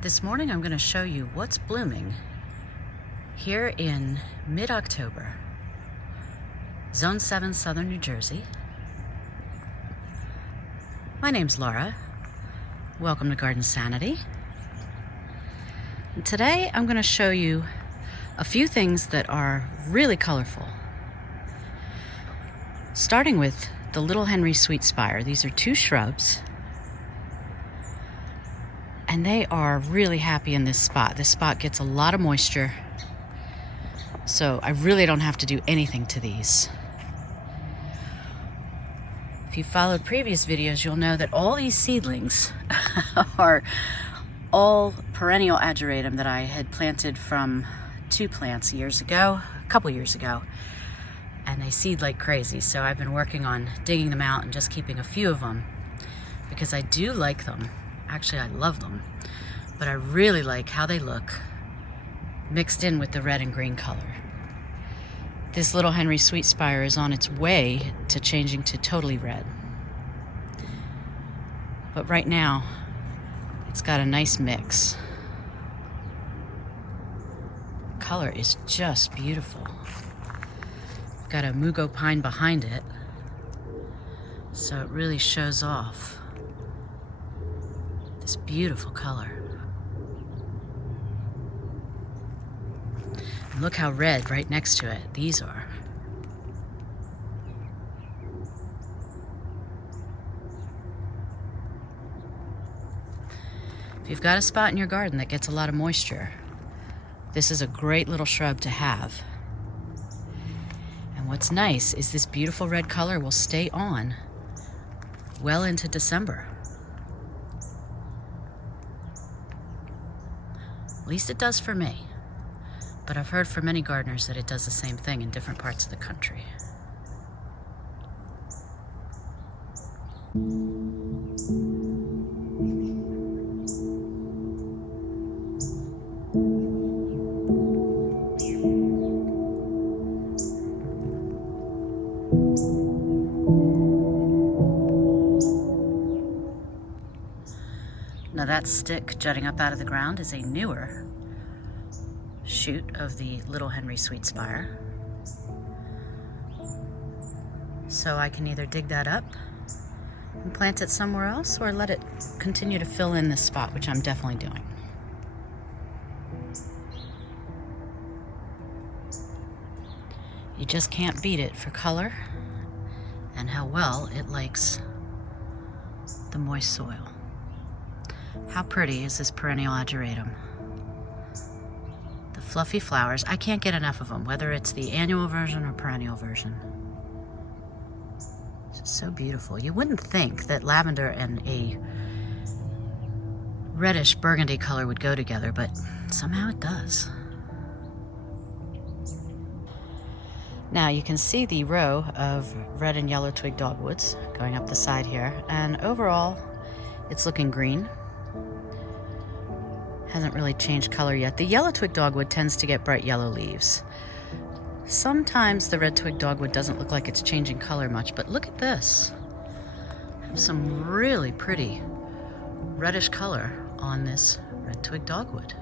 This morning I'm going to show you what's blooming here in mid-October, Zone 7, Southern New Jersey. My name's Laura. Welcome to Garden Sanity. And today I'm going to show you a few things that are really colorful. Starting with the little Henry Sweetspire. These are two shrubs. And they are really happy in this spot. This spot gets a lot of moisture, so I really don't have to do anything to these. If you followed previous videos, you'll know that all these seedlings are all Perennial Ageratum that I had planted from two plants a couple years ago, and they seed like crazy. So I've been working on digging them out and just keeping a few of them because I do like them. Actually, I love them, but I really like how they look mixed in with the red and green color. This little Henry Sweetspire is on its way to changing to totally red. But right now, it's got a nice mix. The color is just beautiful. Got a mugo pine behind it, so it really shows off this beautiful color. And look how red right next to it these are. If you've got a spot in your garden that gets a lot of moisture, this is a great little shrub to have. And what's nice is this beautiful red color will stay on well into December. At least it does for me, but I've heard from many gardeners that it does the same thing in different parts of the country. Now that stick jutting up out of the ground is a newer shoot of the little Henry Sweetspire. So I can either dig that up and plant it somewhere else or let it continue to fill in this spot, which I'm definitely doing. You just can't beat it for color and how well it likes the moist soil. How pretty is this Perennial Ageratum? The fluffy flowers, I can't get enough of them, whether it's the annual version or perennial version. It's just so beautiful. You wouldn't think that lavender and a reddish burgundy color would go together, but somehow it does. Now you can see the row of red and yellow twig dogwoods going up the side here, and overall it's looking green. Hasn't really changed color yet. The yellow twig dogwood tends to get bright yellow leaves. Sometimes the red twig dogwood doesn't look like it's changing color much, but look at this. I have some really pretty reddish color on this red twig dogwood.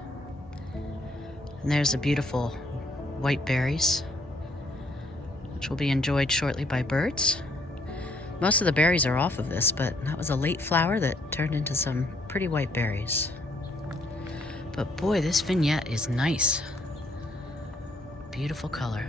And there's the beautiful white berries, which will be enjoyed shortly by birds. Most of the berries are off of this, but that was a late flower that turned into some pretty white berries. But boy, this vignette is nice. Beautiful color.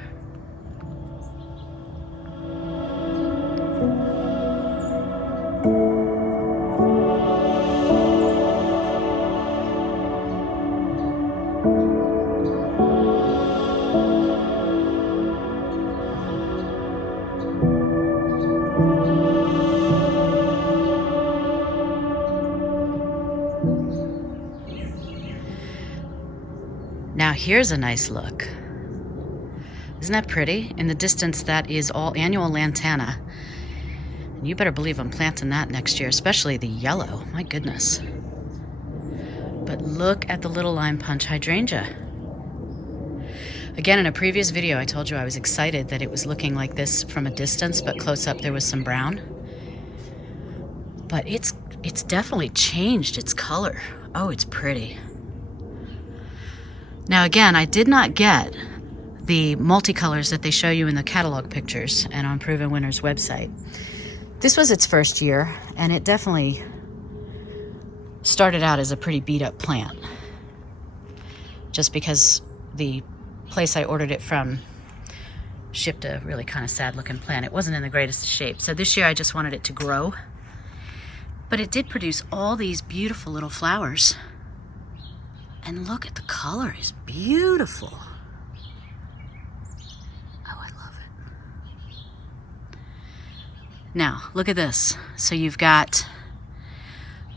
Now here's a nice look. Isn't that pretty? In the distance, that is all annual Lantana. And you better believe I'm planting that next year, especially the yellow. My goodness. But look at the little Lime Punch Hydrangea. Again, in a previous video, I told you I was excited that it was looking like this from a distance, but close up there was some brown. But it's definitely changed its color. Oh, it's pretty. Now again, I did not get the multicolors that they show you in the catalog pictures and on Proven Winners website. This was its first year, and it definitely started out as a pretty beat up plant. Just because the place I ordered it from shipped a really kind of sad looking plant. It wasn't in the greatest shape. So this year I just wanted it to grow. But it did produce all these beautiful little flowers. And look at the color, it's beautiful. Oh, I love it. Now, look at this. So you've got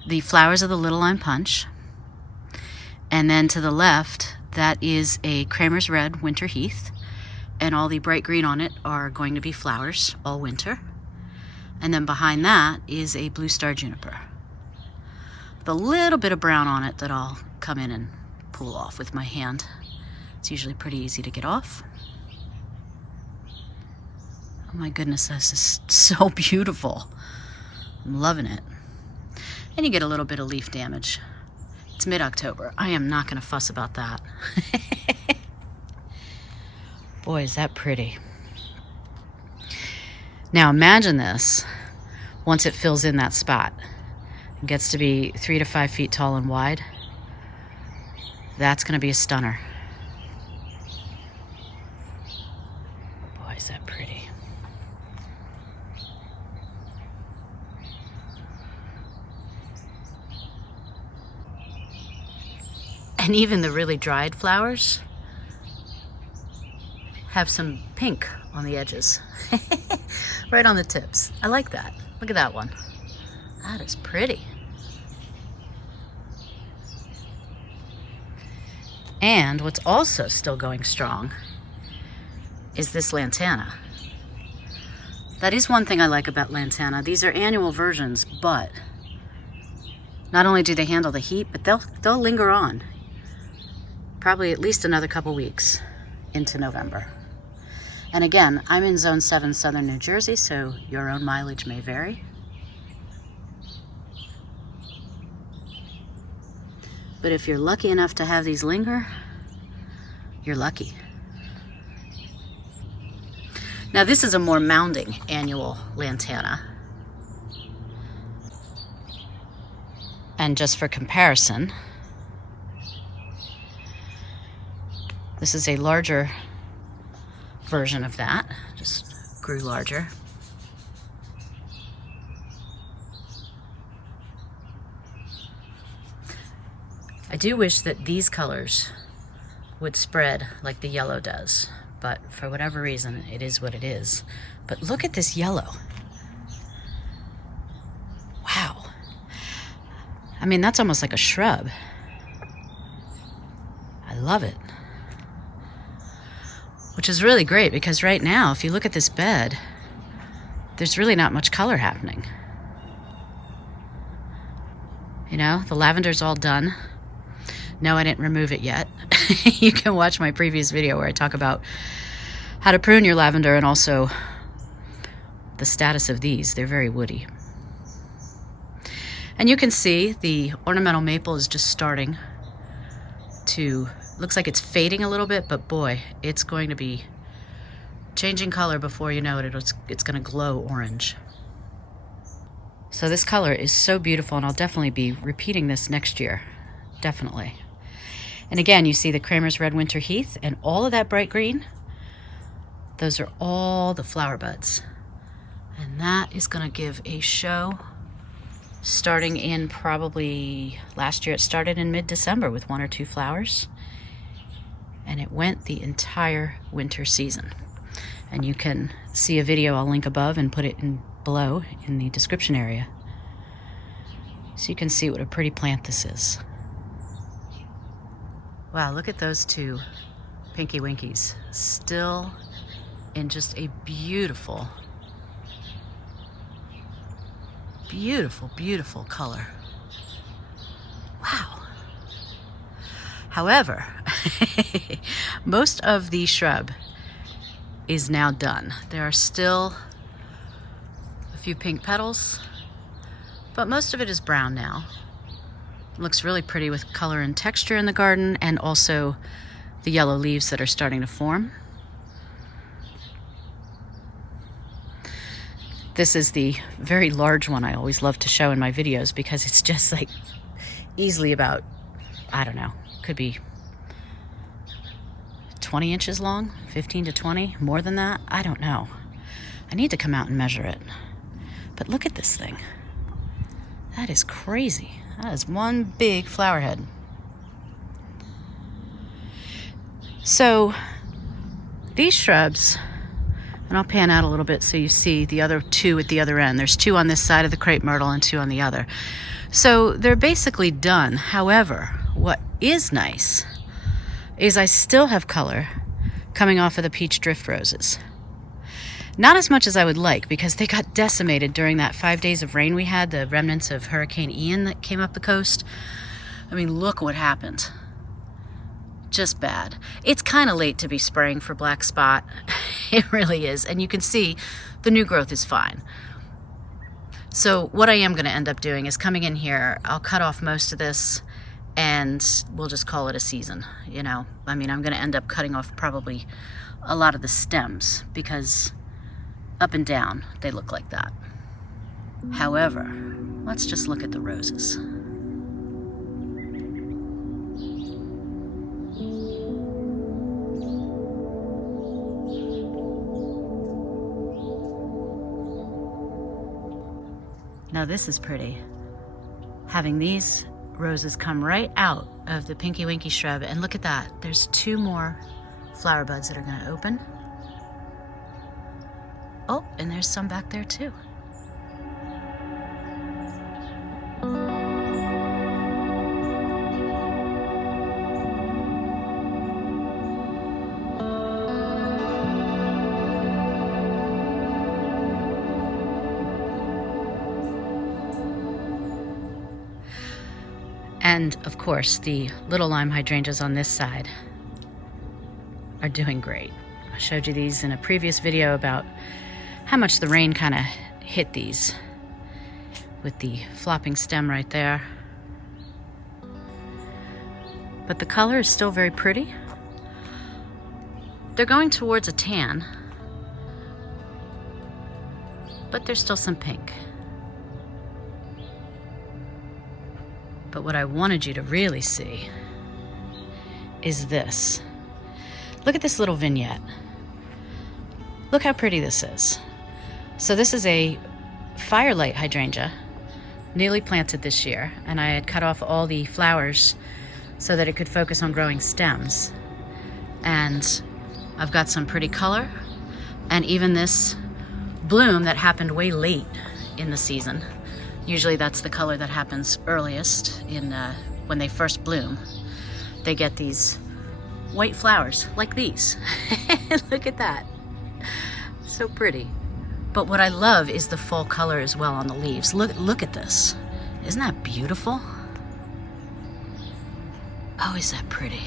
the flowers of the Little Lime Punch. And then to the left, that is a Kramer's Red Winter Heath. And all the bright green on it are going to be flowers all winter. And then behind that is a Blue Star Juniper. With a little bit of brown on it that I'll come in and pull off with my hand. It's usually pretty easy to get off. Oh my goodness, this is so beautiful. I'm loving it. And you get a little bit of leaf damage. It's mid-October. I am not going to fuss about that. Boy, is that pretty. Now imagine this once it fills in that spot. It gets to be 3 to 5 feet tall and wide. That's going to be a stunner. Boy, is that pretty. And even the really dried flowers have some pink on the edges. Right on the tips. I like that. Look at that one. That is pretty. And what's also still going strong is this Lantana. That is one thing I like about Lantana. These are annual versions, but not only do they handle the heat, but they'll linger on. Probably at least another couple weeks into November. And again, I'm in Zone 7, Southern New Jersey, so your own mileage may vary. But if you're lucky enough to have these linger, you're lucky. Now this is a more mounding annual Lantana. And just for comparison, this is a larger version of that, just grew larger. I do wish that these colors would spread like the yellow does, but for whatever reason, it is what it is. But look at this yellow. Wow. I mean, that's almost like a shrub. I love it. Which is really great because right now, if you look at this bed, there's really not much color happening. You know, the lavender's all done. No, I didn't remove it yet. You can watch my previous video where I talk about how to prune your lavender and also the status of these. They're very woody. And you can see the ornamental maple is just starting to, looks like it's fading a little bit, but boy, it's going to be changing color before you know it. It's going to glow orange. So this color is so beautiful, and I'll definitely be repeating this next year. Definitely. And again, you see the Kramer's Red Winter Heath and all of that bright green. Those are all the flower buds. And that is going to give a show starting in probably, last year it started in mid-December with 1 or 2 flowers. And it went the entire winter season. And you can see a video I'll link above and put it in below in the description area. So you can see what a pretty plant this is. Wow, look at those 2 Pinky Winkies. Still in just a beautiful, beautiful, beautiful color. Wow. However, most of the shrub is now done. There are still a few pink petals, but most of it is brown now. It looks really pretty with color and texture in the garden, and also the yellow leaves that are starting to form. This is the very large one I always love to show in my videos because it's just like easily about, I don't know, could be 20 inches long, 15 to 20, more than that, I don't know. I need to come out and measure it. But look at this thing. That is crazy. That is one big flower head. So these shrubs, and I'll pan out a little bit so you see the other two at the other end. There's two on this side of the crepe myrtle and two on the other. So they're basically done. However, what is nice is I still have color coming off of the peach drift roses. Not as much as I would like because they got decimated during that 5 days of rain we had, the remnants of Hurricane Ian that came up the coast. I mean, look what happened. Just bad. It's kind of late to be spraying for black spot. It really is. And you can see the new growth is fine. So what I am going to end up doing is coming in here, I'll cut off most of this and we'll just call it a season, you know. I mean, I'm going to end up cutting off probably a lot of the stems because up and down they look like that. However, let's just look at the roses. Now this is pretty. Having these roses come right out of the Pinky Winky shrub, and look at that. There's two more flower buds that are going to open. Oh, and there's some back there too. And of course, the little lime hydrangeas on this side are doing great. I showed you these in a previous video about how much the rain kind of hit these with the flopping stem right there. But the color is still very pretty. They're going towards a tan, but there's still some pink. But what I wanted you to really see is this. Look at this little vignette. Look how pretty this is. So this is a Light Hydrangea, newly planted this year, and I had cut off all the flowers so that it could focus on growing stems. And I've got some pretty color, and even this bloom that happened way late in the season. Usually that's the color that happens earliest in when they first bloom. They get these white flowers like these. Look at that. So pretty. But what I love is the fall color as well on the leaves. Look at this. Isn't that beautiful? Oh, is that pretty?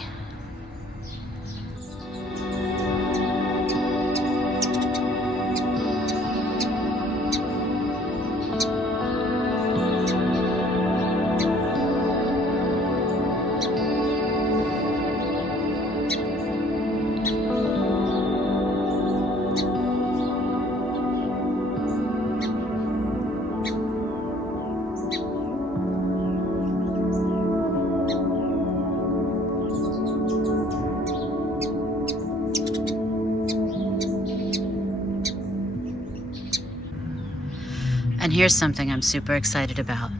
And here's something I'm super excited about.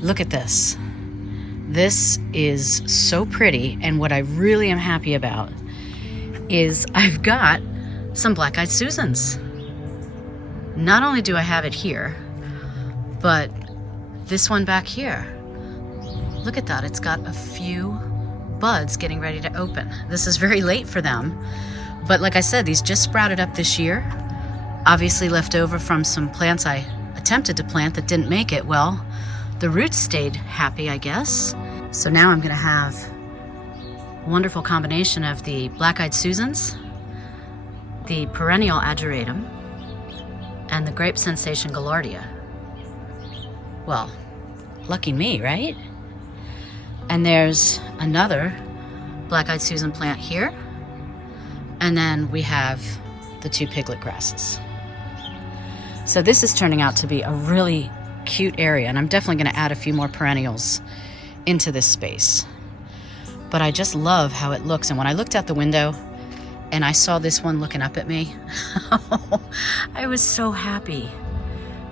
Look at this. This is so pretty, and what I really am happy about is I've got some black-eyed Susans. Not only do I have it here, but this one back here. Look at that, it's got a few buds getting ready to open. This is very late for them, but like I said, these just sprouted up this year. Obviously left over from some plants I attempted to plant that didn't make it. Well, the roots stayed happy, I guess. So now I'm gonna have a wonderful combination of the black-eyed Susans, the Perennial Ageratum, and the Grape Sensation Gaillardia. Well, lucky me, right? And there's another black-eyed Susan plant here. And then we have the 2 piglet grasses. So this is turning out to be a really cute area, and I'm definitely going to add a few more perennials into this space. But I just love how it looks, and when I looked out the window and I saw this one looking up at me, I was so happy.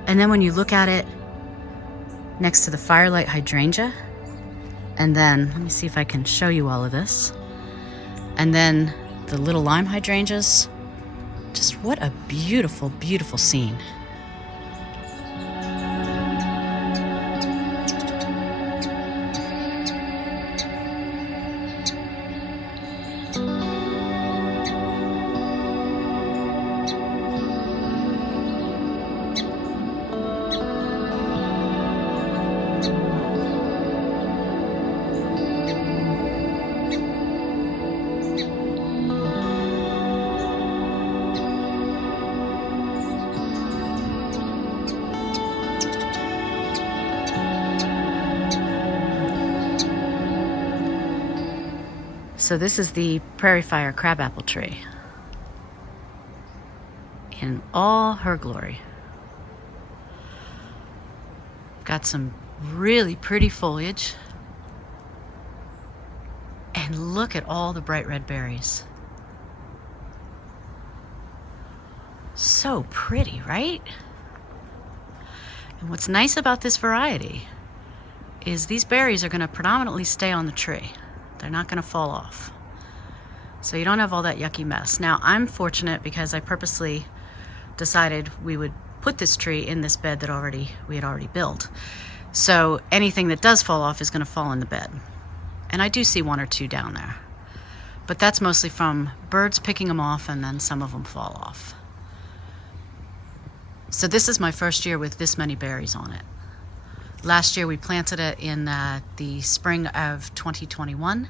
And then when you look at it next to the Light Hydrangea, and then, let me see if I can show you all of this, and then the little Lime Hydrangeas, just what a beautiful, beautiful scene. So this is the Prairifire Crabapple Tree in all her glory. Got some really pretty foliage. And look at all the bright red berries. So pretty, right? And what's nice about this variety is these berries are going to predominantly stay on the tree. They're not going to fall off. So you don't have all that yucky mess. Now, I'm fortunate because I purposely decided we would put this tree in this bed that we had already built. So anything that does fall off is going to fall in the bed. And I do see 1 or 2 down there. But that's mostly from birds picking them off, and then some of them fall off. So this is my first year with this many berries on it. Last year we planted it in the spring of 2021,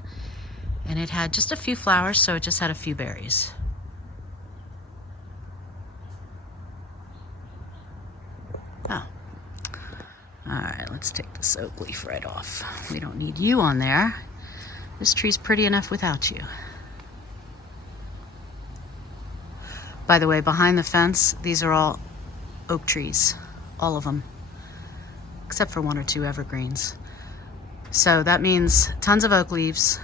and it had just a few flowers, so it just had a few berries. Oh. Alright, let's take this oak leaf right off. We don't need you on there. This tree's pretty enough without you. By the way, behind the fence, these are all oak trees. All of them. Except for 1 or 2 evergreens. So that means tons of oak leaves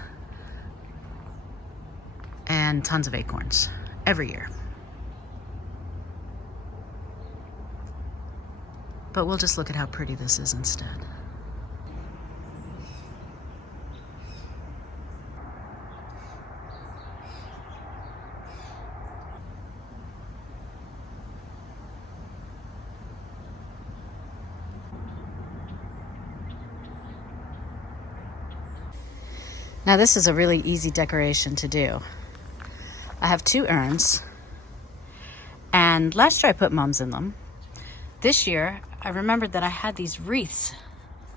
and tons of acorns every year. But we'll just look at how pretty this is instead. Now this is a really easy decoration to do. I have 2 urns, and last year I put mums in them. This year I remembered that I had these wreaths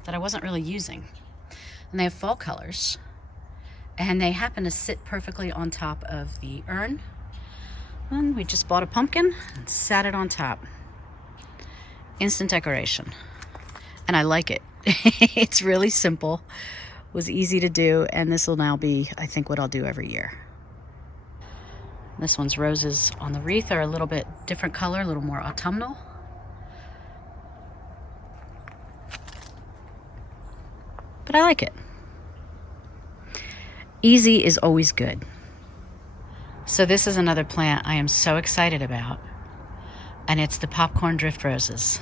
that I wasn't really using, and they have fall colors, and they happen to sit perfectly on top of the urn. And we just bought a pumpkin and sat it on top. Instant decoration, and I like it. It's really simple. Was easy to do, and this will now be, I think, what I'll do every year. This one's roses on the wreath are a little bit different color, a little more autumnal. But I like it. Easy is always good. So this is another plant I am so excited about, and it's the popcorn drift roses.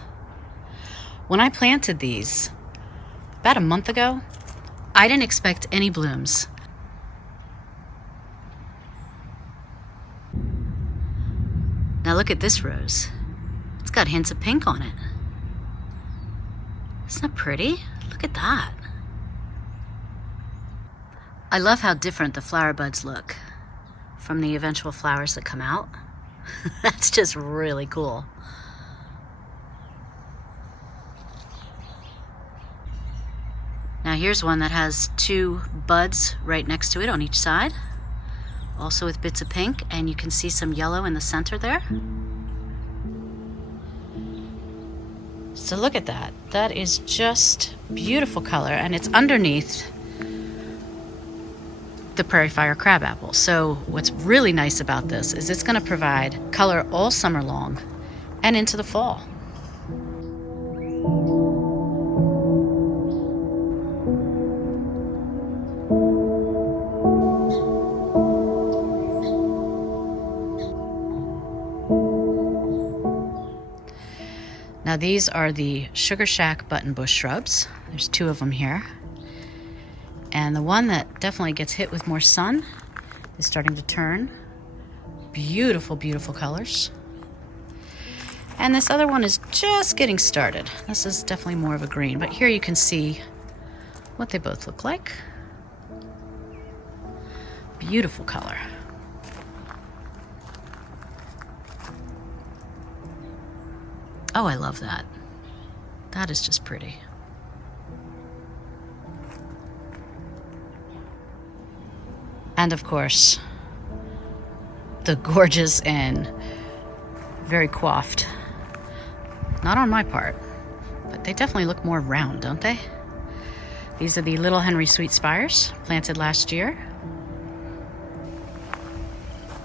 When I planted these about a month ago, I didn't expect any blooms. Now look at this rose. It's got hints of pink on it. Isn't that pretty? Look at that. I love how different the flower buds look from the eventual flowers that come out. That's just really cool. Now here's one that has 2 buds right next to it on each side, also with bits of pink, and you can see some yellow in the center there. So look at that. That is just beautiful color, and it's underneath the Prairifire Crabapple. So what's really nice about this is it's going to provide color all summer long and into the fall. Now these are the Sugar Shack Buttonbush shrubs. There's 2 of them here. And the one that definitely gets hit with more sun is starting to turn. Beautiful, beautiful colors. And this other one is just getting started. This is definitely more of a green, but here you can see what they both look like. Beautiful color. Oh, I love that. That is just pretty. And of course, the gorgeous and very coiffed. Not on my part, but they definitely look more round, don't they? These are the little Henry Sweetspires, planted last year.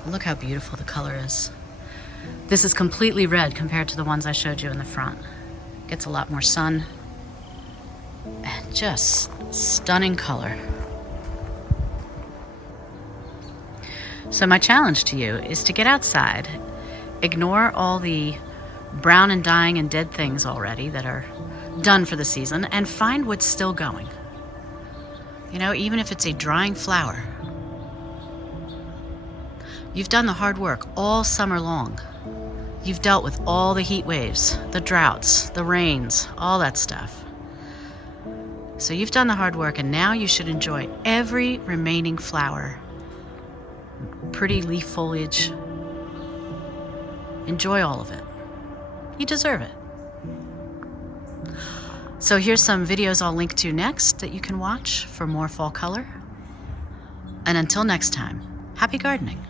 Look how beautiful the color is. This is completely red compared to the ones I showed you in the front. Gets a lot more sun. And just stunning color. So my challenge to you is to get outside, ignore all the brown and dying and dead things already that are done for the season, and find what's still going. You know, even if it's a drying flower. You've done the hard work all summer long. You've dealt with all the heat waves, the droughts, the rains, all that stuff. So you've done the hard work, and now you should enjoy every remaining flower. Pretty leaf foliage. Enjoy all of it. You deserve it. So here's some videos I'll link to next that you can watch for more fall color. And until next time, happy gardening.